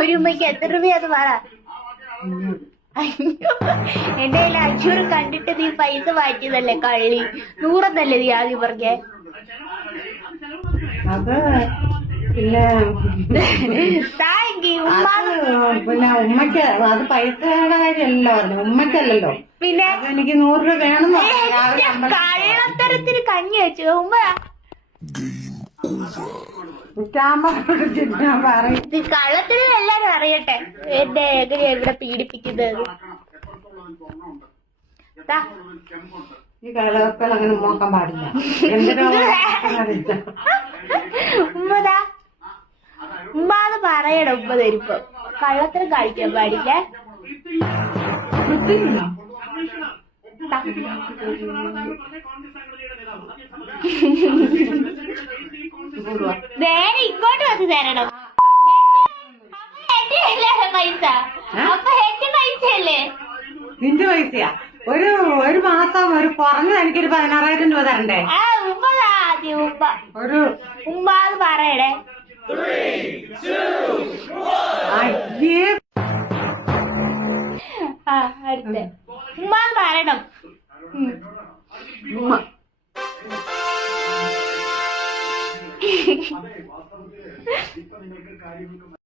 ഒരു ഉമ്മയ്ക്ക് എത്ര രൂപയാന്ന് പറ. എന്റെ കയ്യിൽ 500 കണ്ടിട്ട് നീ പൈസ മാറ്റിയതല്ലേ കള്ളി. 100 നീ ആദ്യം പറഞ്ഞേ. അത് പിന്നെ പിന്നെ ഉമ്മയ്ക്ക് അത് പൈസയുടെ കാര്യമല്ലോ പറഞ്ഞു, ഉമ്മയ്ക്കല്ലല്ലോ. പിന്നെ എനിക്ക് 100 രൂപ വേണം. കള്ളത്തരത്തിന് കഞ്ഞി വെച്ചു ഉമ്മ. കള്ളത്തിന് എല്ലാരും അറിയട്ടെ എന്നെ എങ്ങനെയാ ഇവിടെ പീഡിപ്പിക്കുന്നത്. ഈ കാലഘട്ടത്തിൽ അങ്ങനെ നോക്കാൻ പാടില്ല. ഉമ്മതാ ഉമ്മാന്ന് പറയണം. ഉമ്മ തരുമ്പോ കള്ളത്തരം കാണിക്കാൻ പാടില്ല. നേരെ ഇങ്ങോട്ട് വന്ന് തരണം. പൈസ അപ്പൊ എന്റെ പൈസയല്ലേ? നിന്റെ പൈസയാ? ഒരു മാസം ഒരു കുറഞ്ഞത് എനിക്കൊരു 16,000 രൂപ തരണ്ടേ? ആ ഉമ്മതാ ആദ്യം ഉമ്മ. ഒരു ഉമ്മാന്ന് പറയണേ. അടുത്ത ഉമ്മാന്ന് പറയണം.